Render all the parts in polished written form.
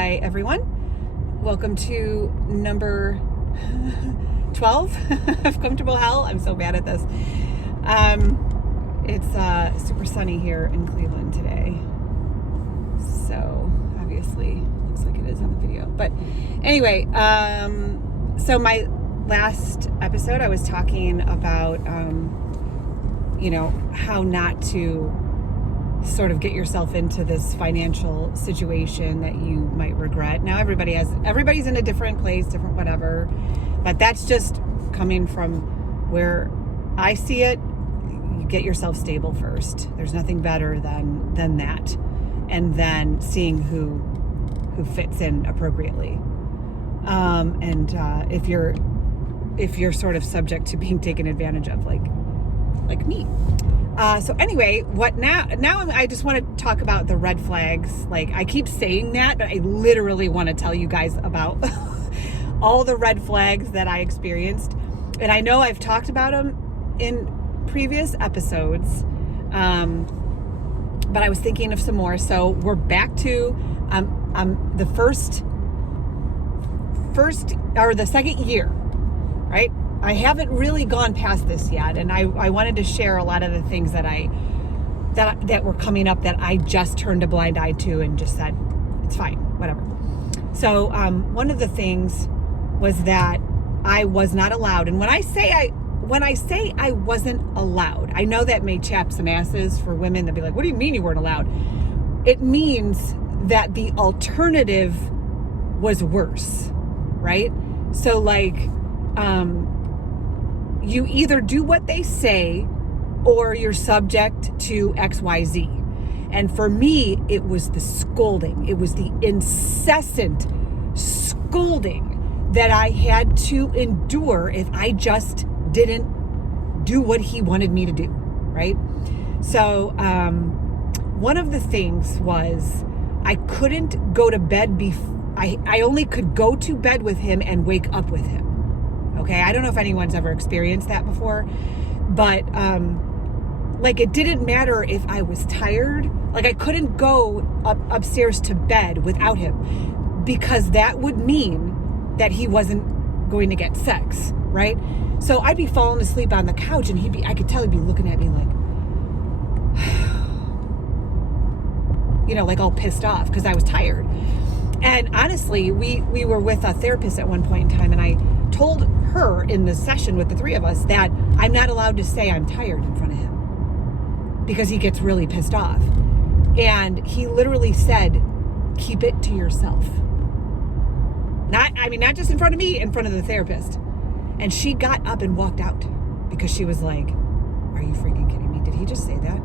Hi, everyone. Welcome to number 12 of Comfortable Hell. I'm so bad at this. It's super sunny here in Cleveland today. So obviously looks like it is on the video. But anyway, so my last episode, I was talking about, how not to sort of get yourself into this financial situation that you might regret. Now everybody's in a different place, different whatever, but that's just coming from where I see it. You get yourself stable first. There's nothing better than that. And then seeing who fits in appropriately. If you're sort of subject to being taken advantage of, like me. So anyway, I just want to talk about the red flags. Like, I keep saying that, but I literally want to tell you guys about all the red flags that I experienced. And I know I've talked about them in previous episodes, but I was thinking of some more. So we're back to the the second year, right? I haven't really gone past this yet, and I wanted to share a lot of the things that were coming up that I just turned a blind eye to and just said, it's fine, whatever. So one of the things was that I was not allowed, and when I say I wasn't allowed, I know that may chap some asses for women that be like, what do you mean you weren't allowed? It means that the alternative was worse, right? So you either do what they say or you're subject to XYZ. And for me, it was the scolding. It was the incessant scolding that I had to endure if I just didn't do what he wanted me to do, right? So one of the things was I couldn't go to bed I only could go to bed with him and wake up with him. Okay, I don't know if anyone's ever experienced that before, but it didn't matter if I was tired. Like, I couldn't go upstairs to bed without him, because that would mean that he wasn't going to get sex, right? So I'd be falling asleep on the couch, and I could tell he'd be looking at me like all pissed off because I was tired. And honestly, we were with a therapist at one point in time, and I told her in the session with the three of us that I'm not allowed to say I'm tired in front of him because he gets really pissed off. And he literally said, keep it to yourself. Not just in front of me, in front of the therapist. And she got up and walked out because she was like, are you freaking kidding me? Did he just say that?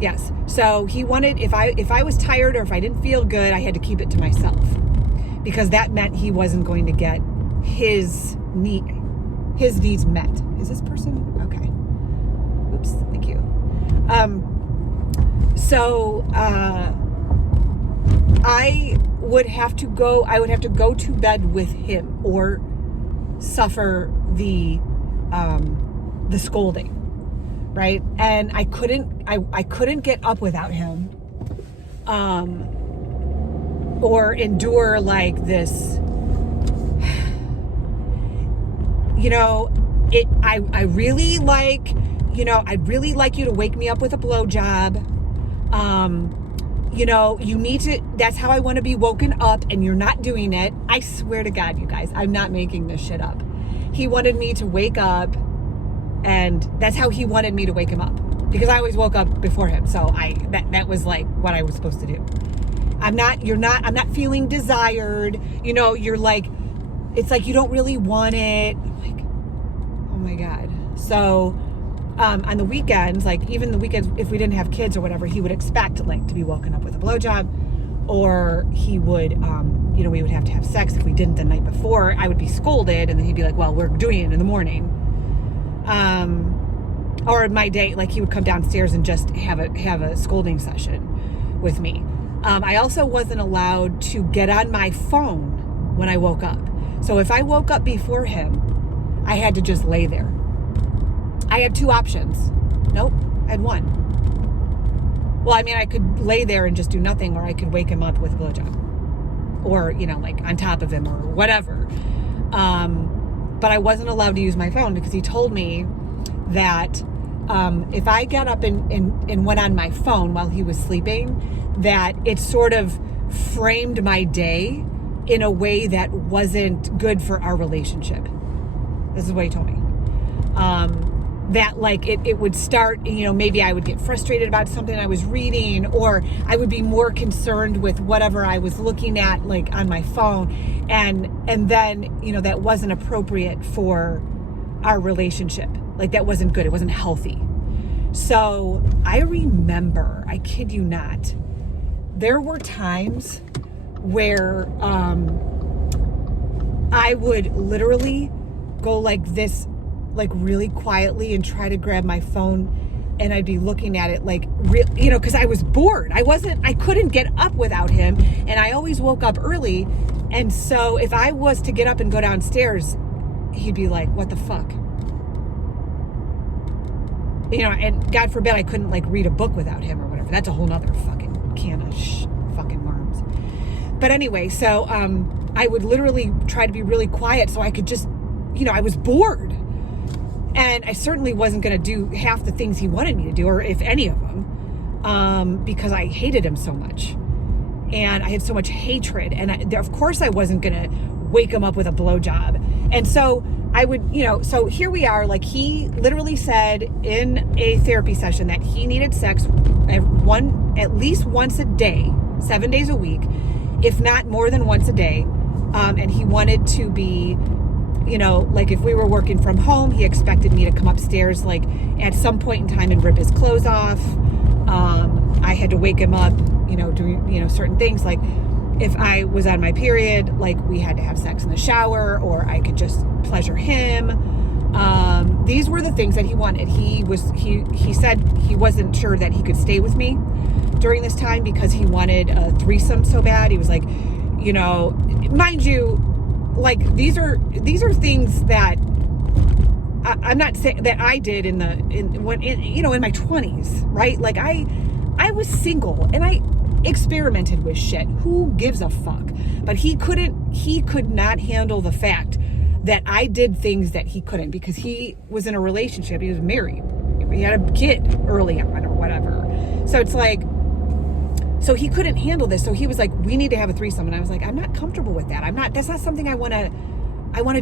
Yes. So he wanted, if I was tired or if I didn't feel good, I had to keep it to myself, because that meant he wasn't going to get his needs met. Is this person? Okay. Oops. Thank you. I would have to go to bed with him or suffer the scolding. Right? And I couldn't get up without him, or endure like this. I'd really like you to wake me up with a blowjob. You need to, that's how I want to be woken up, and you're not doing it. I swear to God, you guys, I'm not making this shit up. He wanted me to wake up, and that's how he wanted me to wake him up, because I always woke up before him. So that was like what I was supposed to do. I'm not feeling desired. You're like, it's like you don't really want it. I'm like, oh my God. So on the weekends, even the weekends, if we didn't have kids or whatever, he would expect to be woken up with a blowjob, or he would, we would have to have sex. If we didn't the night before, I would be scolded, and then he'd be like, well, we're doing it in the morning. Or my day, he would come downstairs and just have a scolding session with me. I also wasn't allowed to get on my phone when I woke up. So if I woke up before him, I had to just lay there. I had two options. Nope, I had one. Well, I could lay there and just do nothing, or I could wake him up with a blowjob. or, like on top of him or whatever. But I wasn't allowed to use my phone because he told me that if I got up and went on my phone while he was sleeping, that it sort of framed my day in a way that wasn't good for our relationship. This is what he told me. That like it would start, maybe I would get frustrated about something I was reading, or I would be more concerned with whatever I was looking at, like on my phone. And then, that wasn't appropriate for our relationship. Like that wasn't good. It wasn't healthy. So I remember, I kid you not, there were times where I would literally go like this, like really quietly, and try to grab my phone, and I'd be looking at it like, because I was bored. I couldn't get up without him, and I always woke up early. And so if I was to get up and go downstairs, he'd be like, what the fuck? And God forbid I couldn't like read a book without him or whatever. That's a whole nother fucking can of fucking worms. But anyway, so I would literally try to be really quiet so I could just, I was bored. And I certainly wasn't going to do half the things he wanted me to do, or if any of them, because I hated him so much. And I had so much hatred. And of course I wasn't going to wake him up with a blowjob. And so I would, so here we are, like he literally said in a therapy session that he needed sex at least once a day, 7 days a week, if not more than once a day. And he wanted to be, like if we were working from home, he expected me to come upstairs like at some point in time and rip his clothes off. I had to wake him up, doing, certain things. Like if I was on my period, like we had to have sex in the shower, or I could just pleasure him. These were the things that he wanted. He said he wasn't sure that he could stay with me during this time because he wanted a threesome so bad. He was like, mind you, like these are things that I'm not saying that I did in my 20s, right? Like I was single and I experimented with shit. Who gives a fuck? But he could not handle the fact that I did things that he couldn't, because he was in a relationship. He was married. He had a kid early on or whatever. So it's like, so he couldn't handle this. So he was like, we need to have a threesome. And I was like, I'm not comfortable with that. That's not something I want to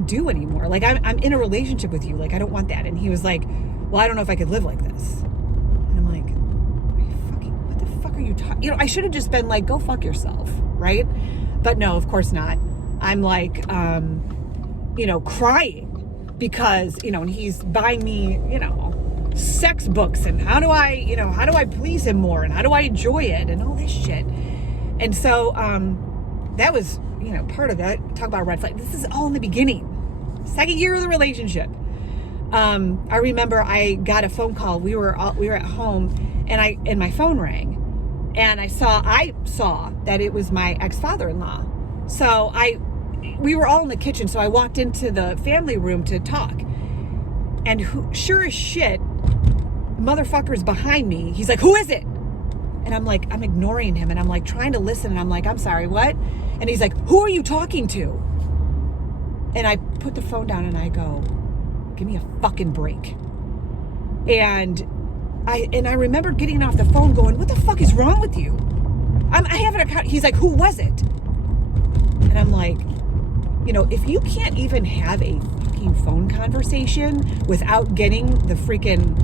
do anymore. Like I'm in a relationship with you. Like I don't want that. And he was like, well, I don't know if I could live like this. And I'm like, what the fuck are you talking? I should have just been like, go fuck yourself. Right. But no, of course not. I'm like, crying because, and he's buying me, sex books, and how do I please him more, and how do I enjoy it, and all this shit. And so that was part of that. Talk about red flag. This is all in the beginning, second year of the relationship. I remember I got a phone call. We were at home, and my phone rang, and I saw that it was my ex-father-in-law. So we were all in the kitchen, so I walked into the family room to talk, and sure as shit, motherfucker's behind me. He's like, who is it? And I'm like, I'm ignoring him, and I'm like trying to listen, and I'm like, I'm sorry, what? And he's like, who are you talking to? And I put the phone down and I go, give me a fucking break. And I remember getting off the phone going, what the fuck is wrong with you? I have an account. He's like, who was it? And I'm like, if you can't even have a fucking phone conversation without getting the freaking,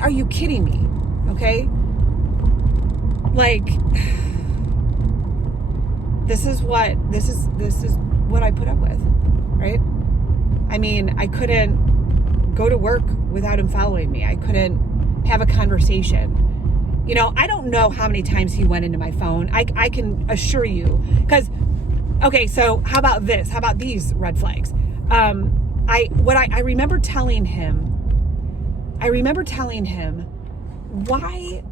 are you kidding me? Okay? Like, this is what I put up with, right? I mean, I couldn't go to work without him following me. I couldn't have a conversation. I don't know how many times he went into my phone. I can assure you, because, okay, so how about this? How about these red flags? I remember telling him, why,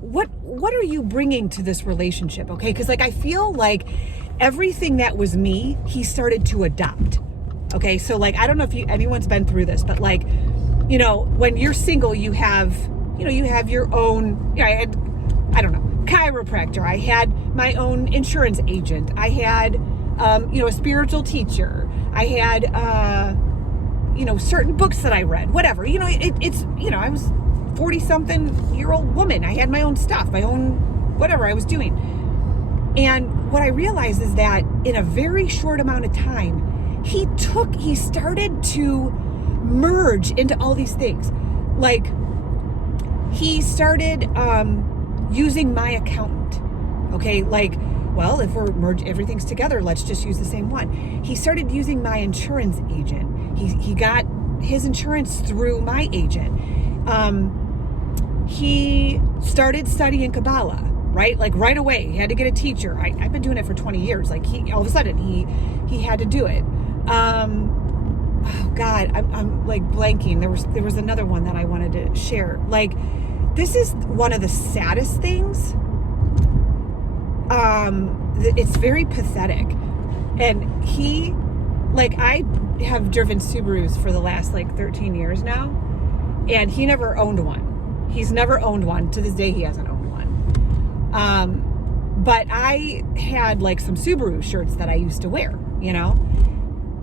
what are you bringing to this relationship? Okay. Cause like, I feel like everything that was me, he started to adopt. Okay. So like, I don't know if anyone's been through this, but like, when you're single, you have your own, I don't know, chiropractor. I had my own insurance agent. I had, a spiritual teacher. I had, certain books that I read, whatever. I was 40-something-year-old woman. I had my own stuff, my own whatever I was doing. And what I realized is that in a very short amount of time, he started to merge into all these things. Like, he started using my accountant. Okay, like, well, if everything's together, let's just use the same one. He started using my insurance agent. He got his insurance through my agent. He started studying Kabbalah, right? Like right away, he had to get a teacher. I've been doing it for 20 years. Like all of a sudden he had to do it. Oh God, I'm like blanking. There was another one that I wanted to share. Like, this is one of the saddest things. It's very pathetic. And I have driven Subarus for the last 13 years now, and he never owned one. He's never owned one. To this day, he hasn't owned one. But I had some Subaru shirts that I used to wear,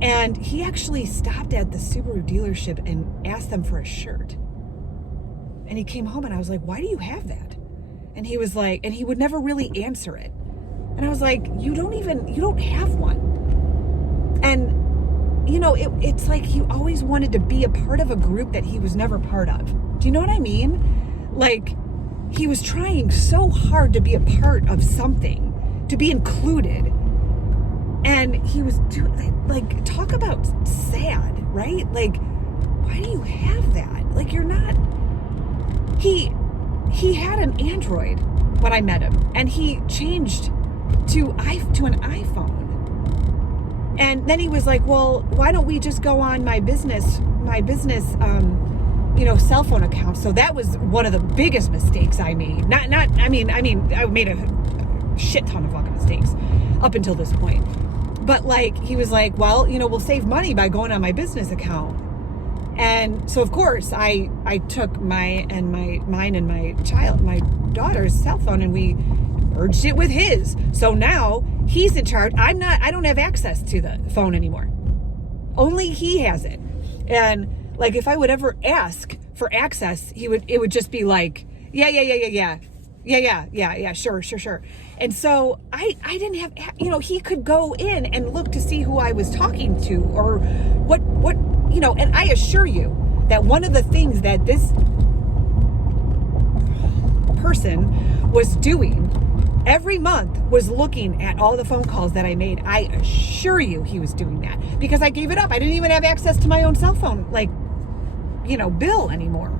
and he actually stopped at the Subaru dealership and asked them for a shirt. And he came home and I was like, why do you have that? And he was like, and he would never really answer it. And I was like, you don't have one. And, it's like he always wanted to be a part of a group that he was never part of. Do you know what I mean? Like, he was trying so hard to be a part of something, to be included. And he was doing, talk about sad, right? Like, why do you have that? Like, you're not, he had an Android when I met him, and he changed to an iPhone. And then he was like, well, why don't we just go on my business, cell phone account? So that was one of the biggest mistakes I made. I made a shit ton of fucking mistakes up until this point. But he was like, well, we'll save money by going on my business account. And so of course I took mine and my daughter's cell phone, and we merged it with his. So now he's in charge. I don't have access to the phone anymore. Only he has it. And if I would ever ask for access, it would just be like, yeah, sure. And so I didn't have, he could go in and look to see who I was talking to or what, and I assure you that one of the things that this person was doing every month was looking at all the phone calls that I made. I assure you he was doing that because I gave it up. I didn't even have access to my own cell phone, bill anymore.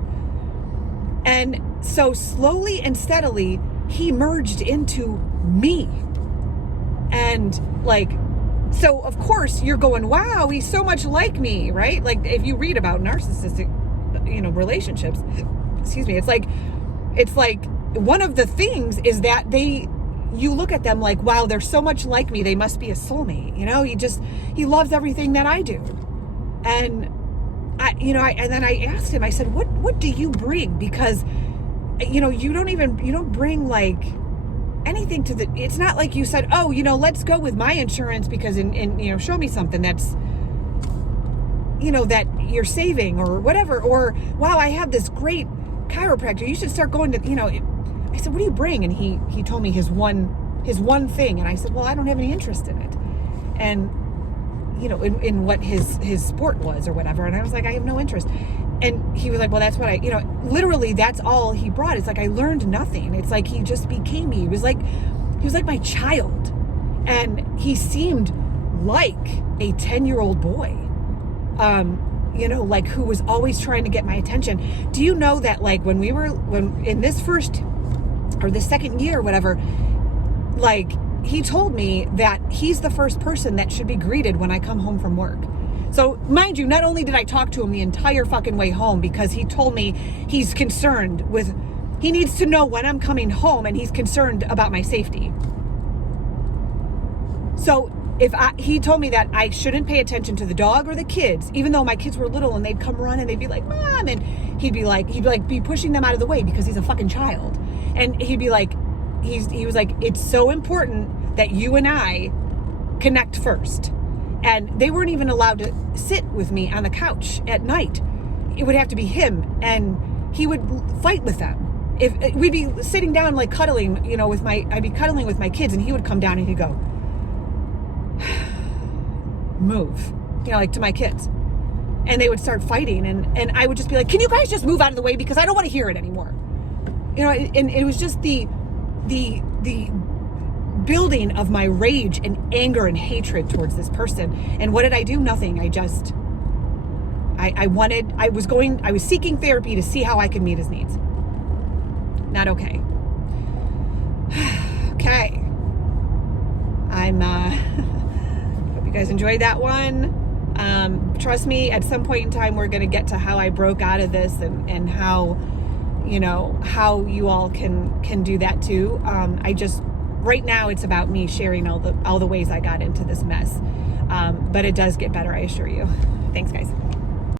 And so slowly and steadily, he merged into me. And so of course you're going, wow, he's so much like me, right? If you read about narcissistic, relationships, it's like one of the things is that you look at them like, wow, they're so much like me. They must be a soulmate. He loves everything that I do. And and then I asked him, I said, what do you bring? Because, you don't bring anything to it's not like you said, oh, let's go with my insurance because show me something that's, that you're saving or whatever. Or, wow, I have this great chiropractor. You should start going to, I said, what do you bring? And he told me his one thing. And I said, well, I don't have any interest in it. And, in what his sport was or whatever. And I was like, I have no interest. And he was like, well, that's what literally that's all he brought. It's like, I learned nothing. It's like, he just became me. He was like my child. And he seemed like a 10-year-old boy, who was always trying to get my attention. Do you know that when in this first or the second year or whatever, he told me that he's the first person that should be greeted when I come home from work. So mind you, not only did I talk to him the entire fucking way home because he told me he's concerned he needs to know when I'm coming home and he's concerned about my safety. So he told me that I shouldn't pay attention to the dog or the kids, even though my kids were little and they'd come run and they'd be like, Mom, and he'd be pushing them out of the way because he's a fucking child. And he'd be like, he was like, it's so important that you and I connect first. And they weren't even allowed to sit with me on the couch at night. It would have to be him, and he would fight with them. If we'd be sitting down, like cuddling, I'd be cuddling with my kids, and he would come down and he'd go, move, like to my kids. And they would start fighting, and I would just be like, can you guys just move out of the way, because I don't want to hear it anymore. And it was just the building of my rage and anger and hatred towards this person. And what did I do? Nothing. I was seeking therapy to see how I could meet his needs. Not okay. Okay. Hope you guys enjoyed that one. Trust me, at some point in time, we're going to get to how I broke out of this and how you all can do that too. Right now it's about me sharing all the ways I got into this mess. But it does get better, I assure you. Thanks, guys.